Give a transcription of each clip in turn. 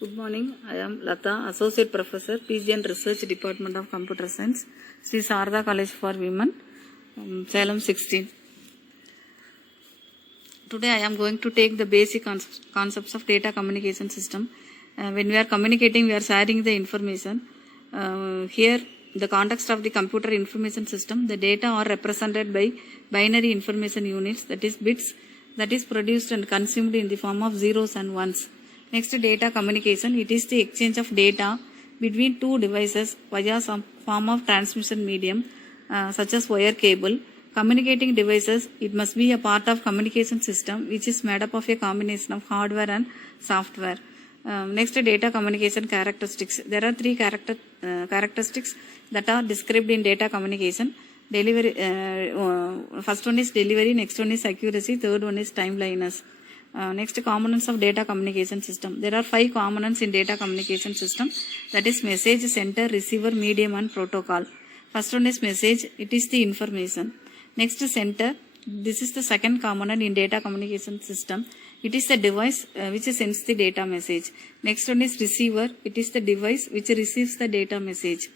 Good morning. I am Latha, Associate Professor, PG and Research Department of Computer Science, Sri Sarada College for Women, Salem 16. Today I am going to take the basic concepts of data communication system. When we are communicating, we are sharing the information. Here, the context of the computer information system, the data are represented by binary information units, that is bits, that is produced and consumed in the form of zeros and ones. Next, data communication. It is the exchange of data between two devices via some form of transmission medium, such as wire cable. Communicating devices, it must be a part of communication system which is made up of a combination of hardware and software. Next, data communication characteristics. There are three characteristics that are described in data communication. Delivery. First one is delivery, next one is accuracy, third one is timeliness. Next, components of data communication system. There are 5 components in data communication system, that is message, sender, receiver, medium and protocol. First one is message, it is the information. Next, sender, this is the second component in data communication system. It is the device which sends the data message. Next one is receiver, it is the device which receives the data message.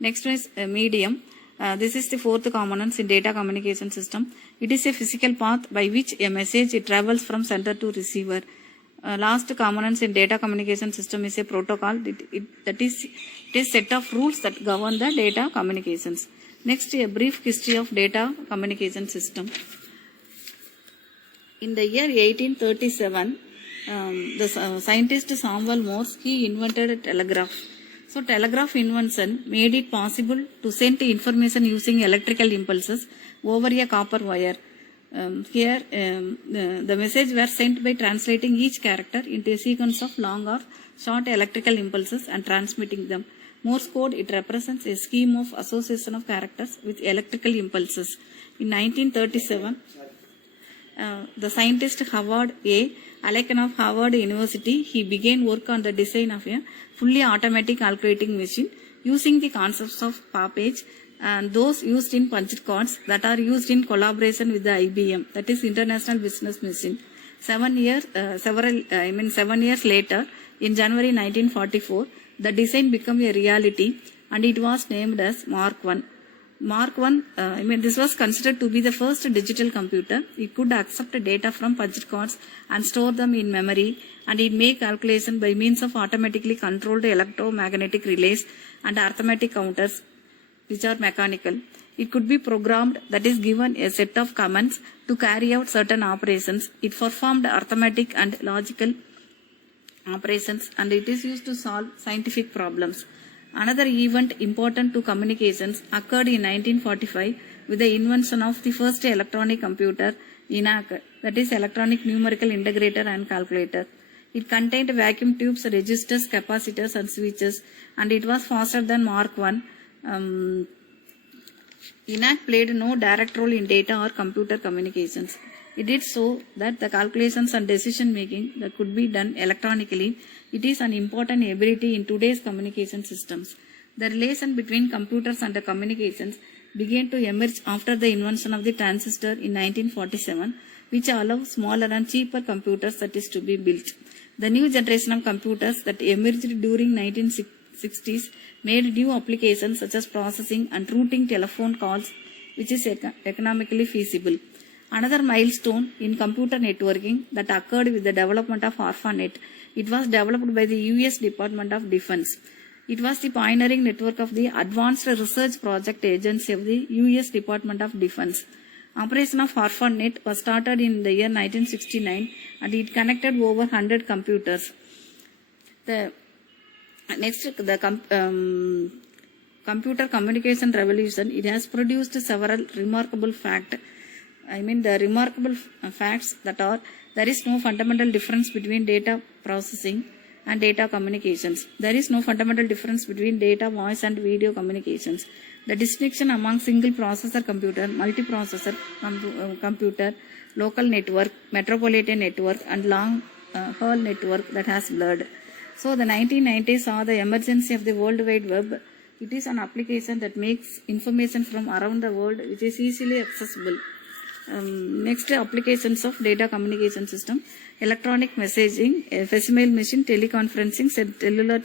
Next one is medium. This is the fourth component in data communication system. It is a physical path by which a message travels from sender to receiver. Last components in data communication system is a protocol. It is set of rules that govern the data communications. Next, a brief history of data communication system. In the year 1837, the scientist Samuel Morse, he invented a telegraph. So, telegraph invention made it possible to send information using electrical impulses over a copper wire. The message were sent by translating each character into a sequence of long or short electrical impulses and transmitting them. Morse code, it represents a scheme of association of characters with electrical impulses. In 1937, the scientist Howard A. Alekan of Harvard University, he began work on the design of a fully automatic calculating machine using the concepts of Babbage and those used in punched cards that are used in collaboration with the IBM, that is International Business Machine. 7 years later, in January 1944, the design became a reality and it was named as Mark I. Mark I, this was considered to be the first digital computer. It could accept data from punched cards and store them in memory, and it made calculation by means of automatically controlled electromagnetic relays and arithmetic counters, which are mechanical. It could be programmed, that is given a set of commands to carry out certain operations. It performed arithmetic and logical operations, and it is used to solve scientific problems. Another event important to communications occurred in 1945 with the invention of the first electronic computer, ENIAC, that is Electronic Numerical Integrator and Calculator. It contained vacuum tubes, registers, capacitors and switches, and it was faster than Mark I. ENIAC played no direct role in data or computer communications. It did so that the calculations and decision making that could be done electronically. It is an important ability in today's communication systems. The relation between computers and the communications began to emerge after the invention of the transistor in 1947, which allowed smaller and cheaper computers that is to be built. The new generation of computers that emerged during 1960s made new applications such as processing and routing telephone calls, which is economically feasible. Another milestone in computer networking that occurred with the development of ARPANET. It was developed by the US Department of Defense. It was the pioneering network of the Advanced Research Project Agency of the US Department of Defense. Operation of ARPANET was started in the year 1969 and it connected over 100 computers. The computer communication revolution, it has produced several remarkable facts. The remarkable facts that are, there is no fundamental difference between data processing and data communications. There is no fundamental difference between data, voice and video communications. The distinction among single processor computer, multiprocessor computer, local network, metropolitan network and long haul network that has blurred. So the 1990s saw the emergence of the World Wide Web. It is an application that makes information from around the world which is easily accessible. Next, applications of data communication system: electronic messaging, facsimile machine, teleconferencing, cellular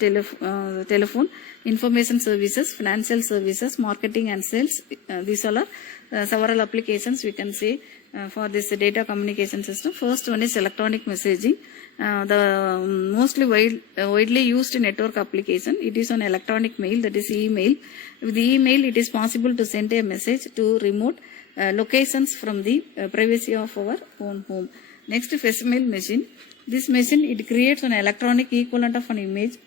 telephone, information services, financial services, marketing and sales. These all are several applications we can say for this data communication system. First one is electronic messaging. The mostly widely used network application. It is on electronic mail, that is email. With the email, it is possible to send a message to remote locations from the privacy of our own home. Next, facsimile machine. This machine, it creates an electronic equivalent of an image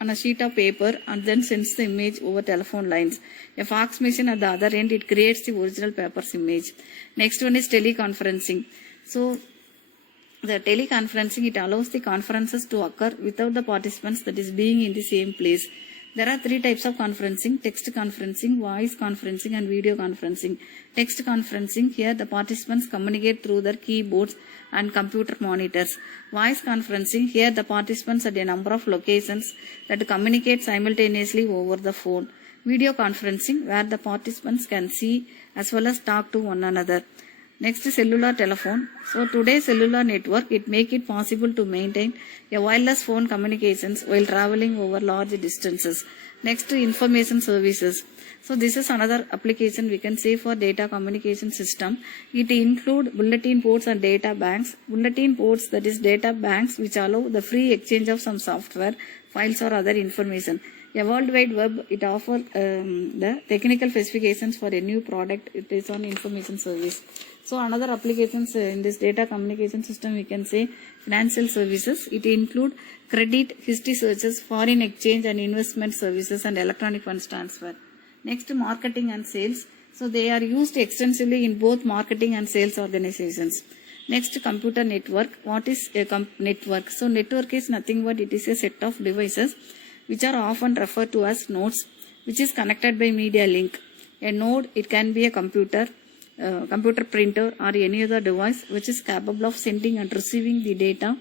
on a sheet of paper and then sends the image over telephone lines. A fax machine at the other end, it creates the original paper's image. Next one is teleconferencing. So the teleconferencing, it allows the conferences to occur without the participants, that is being in the same place. There are three types of conferencing: text conferencing, voice conferencing and video conferencing. Text conferencing, here the participants communicate through their keyboards and computer monitors. Voice conferencing, here the participants at a number of locations that communicate simultaneously over the phone. Video conferencing, where the participants can see as well as talk to one another. Next, cellular telephone. So today's cellular network, it make it possible to maintain a wireless phone communications while traveling over large distances. Next, information services. So this is another application we can say for data communication system. It include bulletin boards and data banks. Bulletin boards, that is data banks, which allow the free exchange of some software, files or other information. A World Wide Web, it offers the technical specifications for a new product. It is on information service. So another applications in this data communication system, we can say financial services. It include credit, history searches, foreign exchange and investment services and electronic funds transfer. Next, marketing and sales. So they are used extensively in both marketing and sales organizations. Next, computer network. What is a network? So network is nothing but it is a set of devices which are often referred to as nodes, which is connected by media link. A node, it can be a computer printer or any other device which is capable of sending and receiving the data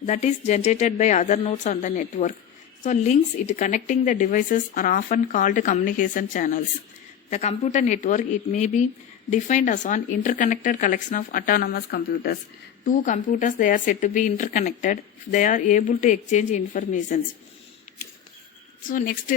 that is generated by other nodes on the network. So links, it connecting the devices, are often called communication channels. The computer network, it may be defined as an interconnected collection of autonomous computers. Two computers, they are said to be interconnected if they are able to exchange information. So next,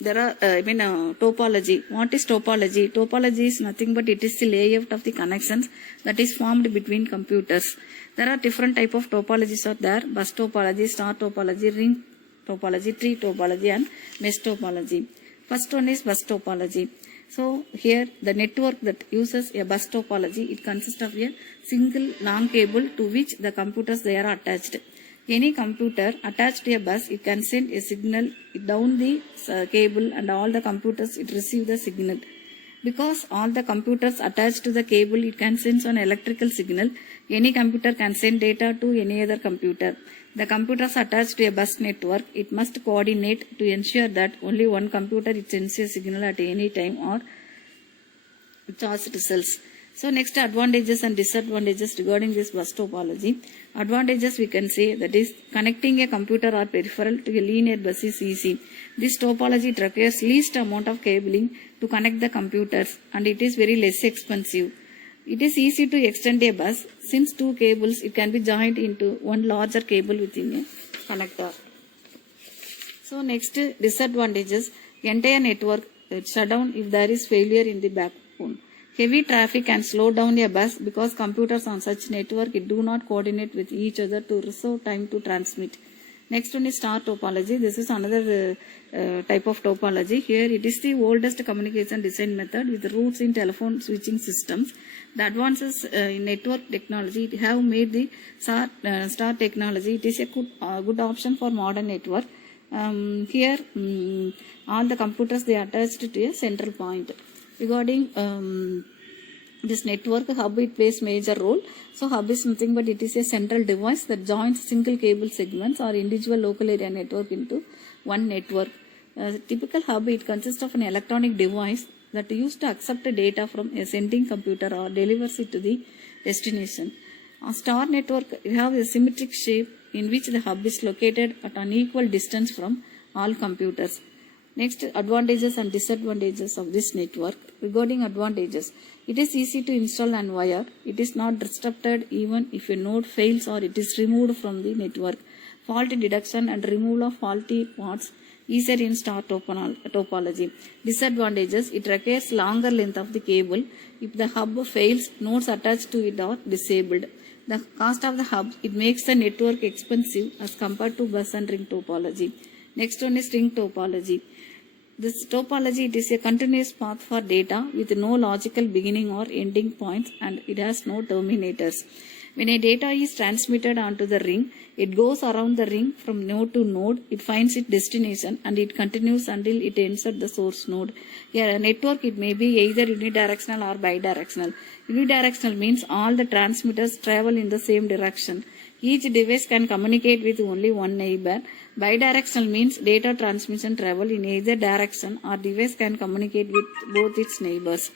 there are topology. What is topology? Topology is nothing but it is the layout of the connections that is formed between computers. There are different type of topologies are there: bus topology, star topology, ring topology, tree topology and mesh topology. First one is bus topology. So here the network that uses a bus topology, it consists of a single long cable to which the computers they are attached. Any computer attached to a bus, it can send a signal down the cable and all the computers, it receive the signal. Because all the computers attached to the cable, it can send an electrical signal. Any computer can send data to any other computer. The computers attached to a bus network, it must coordinate to ensure that only one computer it sends a signal at any time or charged cells. So next, advantages and disadvantages regarding this bus topology. Advantages we can say, that is connecting a computer or peripheral to a linear bus is easy. This topology requires least amount of cabling to connect the computers and it is very less expensive. It is easy to extend a bus. Since two cables, it can be joined into one larger cable within a connector. So next, disadvantages. Entire network shut down if there is failure in the backbone. Heavy traffic can slow down a bus because computers on such network do not coordinate with each other to reserve time to transmit. Next one is star topology. This is another type of topology. Here it is the oldest communication design method with roots in telephone switching systems. The advances in network technology have made the star technology. It is a good option for modern network. Here all the computers they are attached to a central point. Regarding this network hub, it plays major role. So hub is nothing but it is a central device that joins single cable segments or individual local area network into one network. Typical hub, it consists of an electronic device that used to accept data from a sending computer or delivers it to the destination. A star network, you have a symmetric shape in which the hub is located at an equal distance from all computers. Next, advantages and disadvantages of this network. Regarding advantages, it is easy to install and wire. It is not disrupted even if a node fails or it is removed from the network. Fault detection and removal of faulty parts easier in star topology. Disadvantages, it requires longer length of the cable. If the hub fails, nodes attached to it are disabled. The cost of the hub, it makes the network expensive as compared to bus and ring topology. Next one is ring topology. This topology, it is a continuous path for data with no logical beginning or ending points, and it has no terminators. When a data is transmitted onto the ring, it goes around the ring from node to node, it finds its destination and it continues until it ends at the source node. Here, a network, it may be either unidirectional or bidirectional. Unidirectional means all the transmitters travel in the same direction. Each device can communicate with only one neighbor. Bidirectional means data transmission travel in either direction or device can communicate with both its neighbors.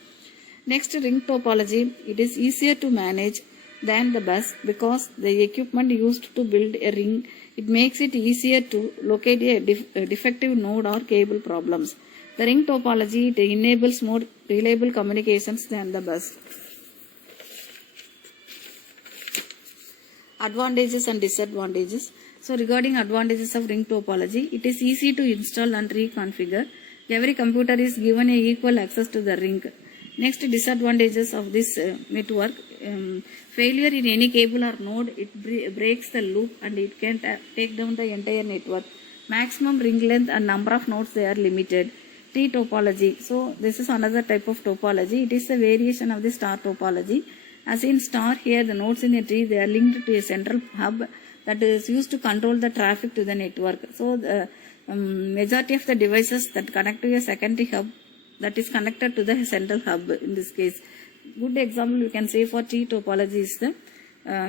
Next, ring topology, it is easier to manage than the bus because the equipment used to build a ring, it makes it easier to locate a defective node or cable problems. The ring topology, it enables more reliable communications than the bus. Advantages and disadvantages. So regarding advantages of ring topology, it is easy to install and reconfigure. Every computer is given a equal access to the ring. Next, disadvantages of this network. Failure in any cable or node, it breaks the loop and it can take down the entire network. Maximum ring length and number of nodes, they are limited. Tree topology. So this is another type of topology. It is a variation of the star topology. As in star, here the nodes in a tree, they are linked to a central hub that is used to control the traffic to the network. So the majority of the devices that connect to a secondary hub, that is connected to the central hub in this case. Good example we can say for tree topology is the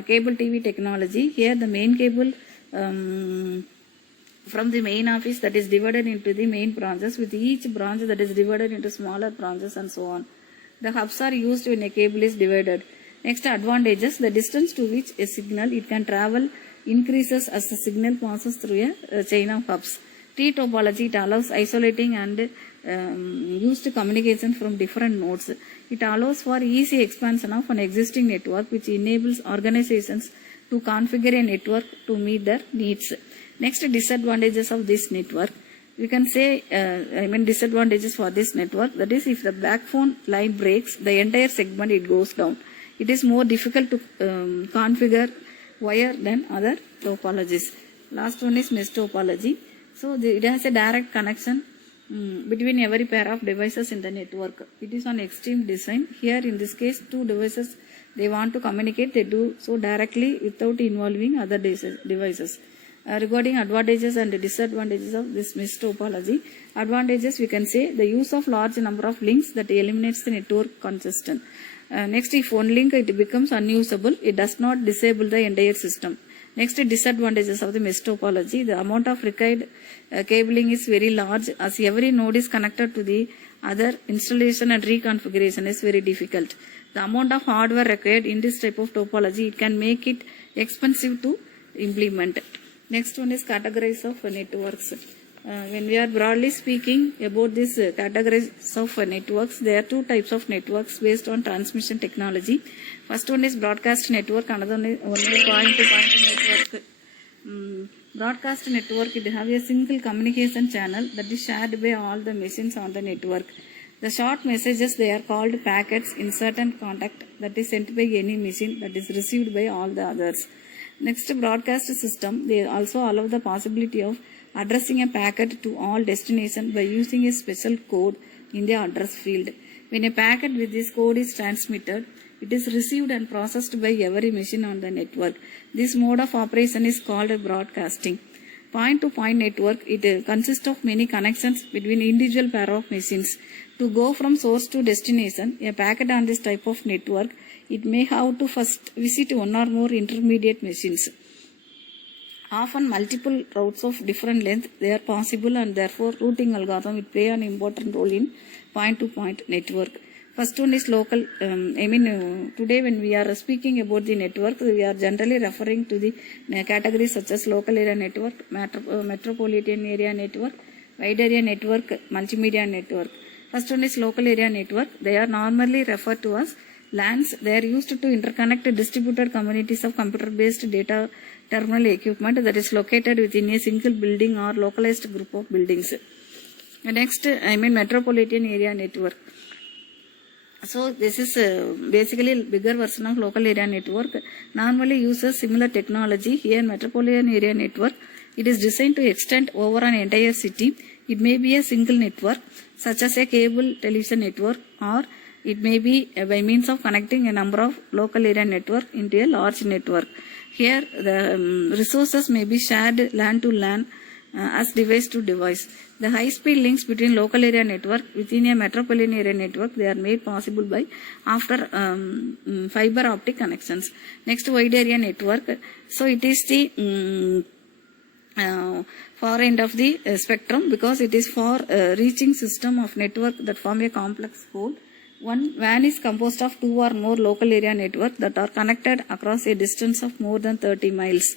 cable TV technology. Here the main cable from the main office, that is divided into the main branches, with each branch that is divided into smaller branches and so on. The hubs are used when a cable is divided. Next, advantages. The distance to which a signal it can travel increases as the signal passes through a chain of hubs. Tree topology, it allows isolating and used communication from different nodes. It allows for easy expansion of an existing network, which enables organizations to configure a network to meet their needs. Next, disadvantages of this network. We can say, disadvantages for this network. That is, if the backbone line breaks, the entire segment, it goes down. It is more difficult to configure wire than other topologies. Last one is mesh topology. So it has a direct connection between every pair of devices in the network. It is on extreme design. Here in this case, two devices, they want to communicate, they do so directly without involving other devices. Regarding advantages and disadvantages of this mesh topology. Advantages, we can say the use of large number of links that eliminates the network congestion. Next, if one link it becomes unusable, it does not disable the entire system. Next, disadvantages of the mesh topology. The amount of required cabling is very large, as every node is connected to the other. Installation and reconfiguration is very difficult. The amount of hardware required in this type of topology, it can make it expensive to implement. Next one is categories of networks. When we are broadly speaking about this categories of networks, there are two types of networks based on transmission technology. First one is broadcast network, another one is point-to-point network. Broadcast network, it has a single communication channel that is shared by all the machines on the network. The short messages, they are called packets in certain contact that is sent by any machine that is received by all the others. Next, broadcast system, they also allow the possibility of addressing a packet to all destination by using a special code in the address field. When a packet with this code is transmitted, it is received and processed by every machine on the network. This mode of operation is called broadcasting. Point-to-point network, it consists of many connections between individual pair of machines. To go from source to destination, a packet on this type of network, it may have to first visit one or more intermediate machines. Often multiple routes of different length, they are possible, and therefore routing algorithm will play an important role in point-to-point network. First one is local. Today when we are speaking about the network, we are generally referring to the categories such as local area network, metropolitan area network, wide area network, multimedia network. First one is local area network. They are normally referred to as LANs. They are used to interconnect distributed communities of computer-based data terminal equipment that is located within a single building or localized group of buildings. Next, metropolitan area network. So this is basically a bigger version of local area network. Normally uses similar technology. Here, metropolitan area network, it is designed to extend over an entire city. It may be a single network, such as a cable television network, or it may be by means of connecting a number of local area network into a large network. Here, the resources may be shared LAN to LAN as device to device. The high-speed links between local area network within a metropolitan area network, they are made possible by after fiber optic connections. Next, wide area network. So it is the far end of the spectrum, because it is for reaching system of network that form a complex whole. One WAN is composed of two or more local area networks that are connected across a distance of more than 30 miles.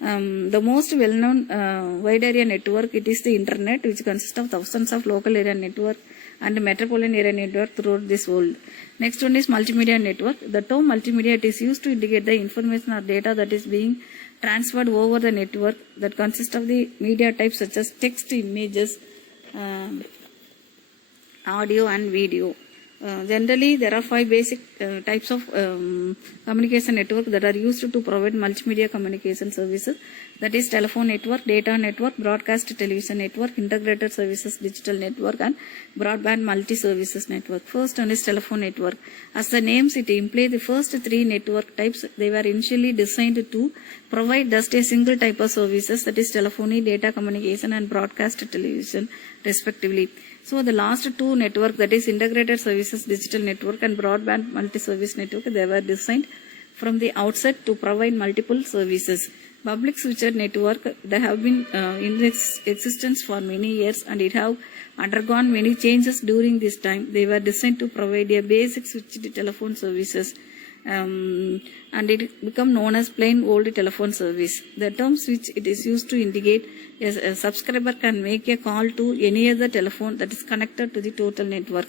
The most well-known wide area network, it is the internet, which consists of thousands of local area network and metropolitan area network throughout this world. Next one is multimedia network. The term multimedia, it is used to indicate the information or data that is being transferred over the network that consists of the media types such as text, images, audio and video. Generally, there are 5 basic types of communication network that are used to provide multimedia communication services. That is telephone network, data network, broadcast television network, integrated services digital network, and broadband multi-services network. First one is telephone network. As the names it implies, the first 3 network types, they were initially designed to provide just a single type of services, that is telephony, data communication, and broadcast television respectively. So the last 2 network, that is integrated services digital network and broadband multi-service network, they were designed from the outset to provide multiple services. Public switched network, they have been in existence for many years, and it have undergone many changes during this time. They were designed to provide a basic switched telephone services, and it become known as plain old telephone service. The term switch, it is used to indicate a subscriber can make a call to any other telephone that is connected to the total network.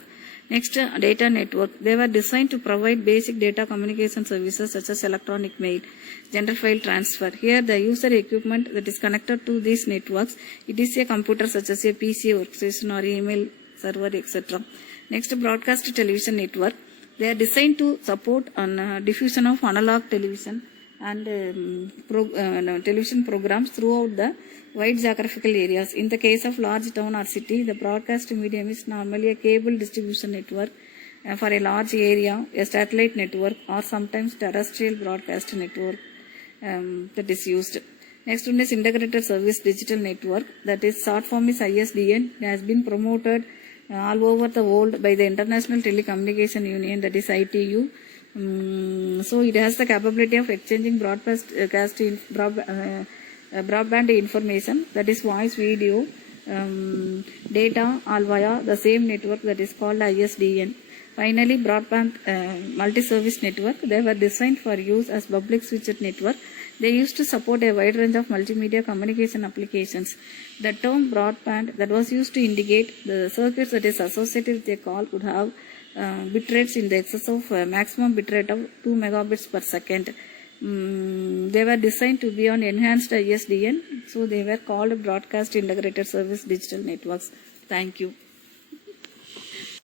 Next, data network. They were designed to provide basic data communication services such as electronic mail, general file transfer. Here, the user equipment that is connected to these networks, it is a computer such as a PC workstation or email server, etc. Next, broadcast television network. They are designed to support diffusion of analog television and television programs throughout the wide geographical areas. In the case of large town or city, the broadcast medium is normally a cable distribution network for a large area, a satellite network, or sometimes terrestrial broadcast network that is used. Next one is integrated service digital network, that is short form is ISDN. It has been promoted all over the world by the International Telecommunication Union, that is ITU. So it has the capability of exchanging broadband information, that is voice, video, data, all via the same network that is called ISDN. Finally, broadband multi-service network. They were designed for use as public switched network. They used to support a wide range of multimedia communication applications. The term broadband, that was used to indicate the circuits that is associated with a call could have bit rates in the excess of maximum bit rate of 2 megabits per second. They were designed to be on enhanced ISDN, so they were called broadcast integrated service digital networks. Thank you.